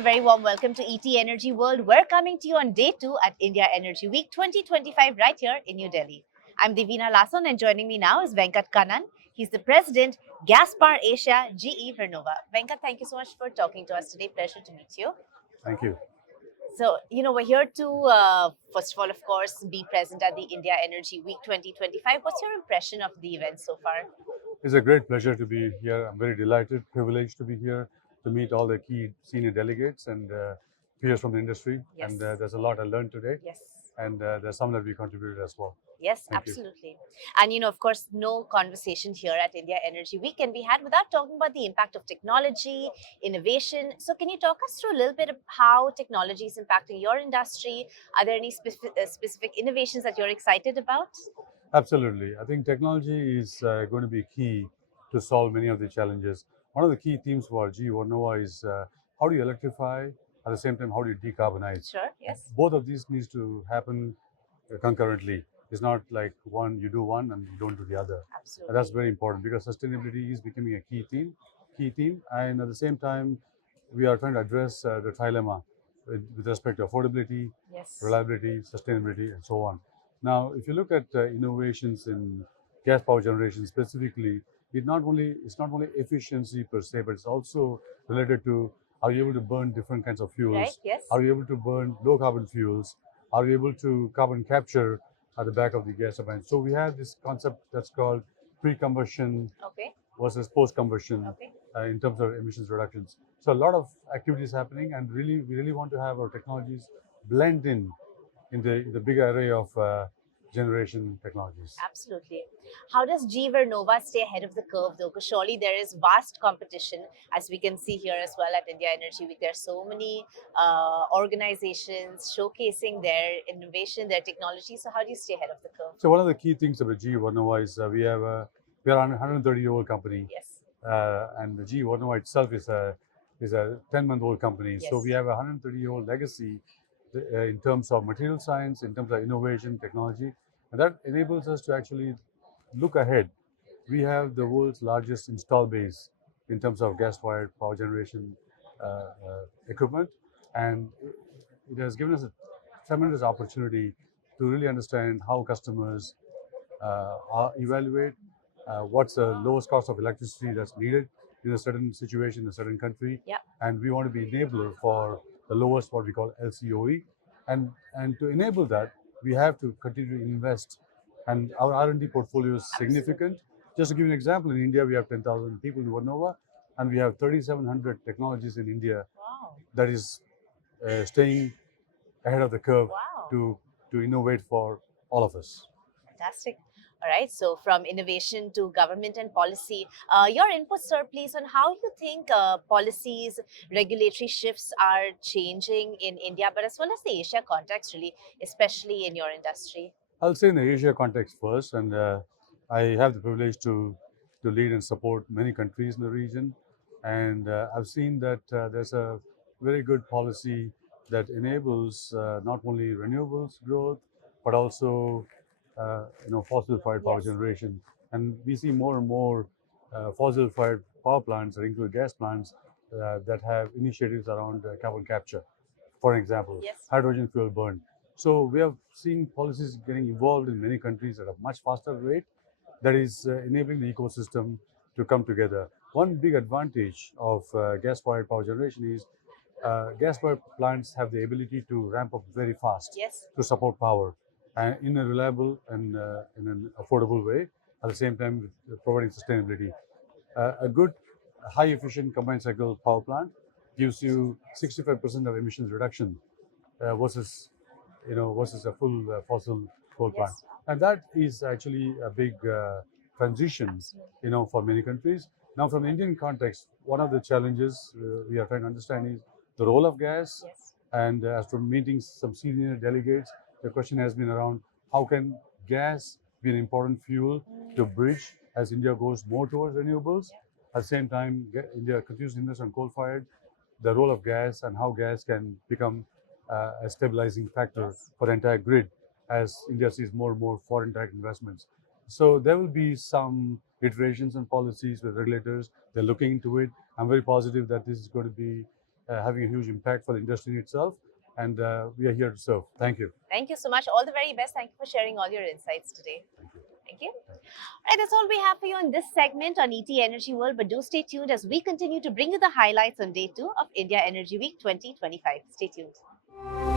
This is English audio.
a very warm welcome to ET Energy World. We're coming to you on day 2 at India Energy Week 2025 right here in New Delhi. I'm Divina Lasson and joining me now is Venkat Kannan. He's the president, Gas Power Asia, GE Vernova. Venkat, thank you so much for talking to us today. Pleasure to meet you. Thank you. So, we're here to, first of all, of course, be present at the India Energy Week 2025. What's your impression of the event so far? It's a great pleasure to be here. I'm very delighted, privileged to be here to meet all the key senior delegates and peers from the industry. Yes. And there's a lot I learned today. Yes. And there's some that we contributed as well. Yes, Thank you. absolutely. And of course, no conversation here at India Energy Week can be had without talking about the impact of technology, innovation. So, can you talk us through a little bit of how technology is impacting your industry? Are there any specific innovations that you're excited about? Absolutely. I think technology is going to be key to solve many of the challenges. One of the key themes for GE Vernova is how do you electrify, at the same time, how do you decarbonize? Sure, yes. Both of these needs to happen concurrently. It's not like you do one and you don't do the other. Absolutely. And that's very important because sustainability is becoming a key theme. And at the same time, we are trying to address the trilemma with respect to affordability, Yes. reliability, sustainability, and so on. Now, if you look at innovations in gas power generation specifically, it's not only efficiency per se, but it's also related to are you able to burn different kinds of fuels? Right, yes. Are you able to burn low carbon fuels? Are you able to carbon capture at the back of the gas turbine? So we have this concept that's called pre-combustion Okay. versus post-combustion Okay. in terms of emissions reductions. So a lot of activities happening, and we really want to have our technologies blend in the big array of generation technologies. Absolutely. How does GE Vernova stay ahead of the curve though? Because surely there is vast competition, as we can see here as well at India Energy Week. There are so many organizations showcasing their innovation, their technology. So how do you stay ahead of the curve? So one of the key things about GE Vernova is we are a 130-year-old company. Yes. And the GE Vernova itself is a 10-month-old company. Yes. So we have a 130-year-old legacy in terms of material science, in terms of innovation, technology, and that enables us to actually look ahead. We have the world's largest install base in terms of gas-fired power generation equipment, and it has given us a tremendous opportunity to really understand how customers evaluate what's the lowest cost of electricity that's needed in a certain situation, in a certain country. Yep. And we want to be enabler for the lowest, what we call LCOE. And to enable that, we have to continue to invest. And our R&D portfolio is significant. Just to give you an example, in India, we have 10,000 people in Vernova, and we have 3,700 technologies in India Wow. that is staying ahead of the curve Wow. to innovate for all of us. Fantastic. All right. So from innovation to government and policy, your input, sir, please, on how you think policies, regulatory shifts are changing in India, but as well as the Asia context, really, especially in your industry. I'll say in the Asia context first, and I have the privilege to lead and support many countries in the region, and I've seen that there's a very good policy that enables not only renewables growth, but also fossil-fired power Yes. generation, and we see more and more fossil-fired power plants, that include gas plants, that have initiatives around carbon capture, for example, Yes. hydrogen fuel burn. So we have seen policies getting involved in many countries at a much faster rate that is enabling the ecosystem to come together. One big advantage of gas-fired power generation is gas-fired plants have the ability to ramp up very fast Yes. to support power and in a reliable and in an affordable way, at the same time providing sustainability. A good high-efficient combined cycle power plant gives you 65% of emissions reduction versus a full fossil coal plant, Yes. and that is actually a big transition, Absolutely. for many countries. Now, from the Indian context, one of the challenges we are trying to understand is the role of gas. Yes. And as from meeting some senior delegates, the question has been around how can gas be an important fuel to bridge as India goes more towards renewables. At the same time, India continues to invest on coal-fired, the role of gas and how gas can become a stabilizing factor Yes. for the entire grid as India sees more and more foreign direct investments. So there will be some iterations and policies with regulators. They're looking into it. I'm very positive that this is going to be having a huge impact for the industry itself. And we are here to serve. Thank you. Thank you so much. All the very best. Thank you for sharing all your insights today. Thank you. Thank you. Right, that's all we have for you in this segment on ET Energy World. But do stay tuned as we continue to bring you the highlights on day 2 of India Energy Week 2025. Stay tuned.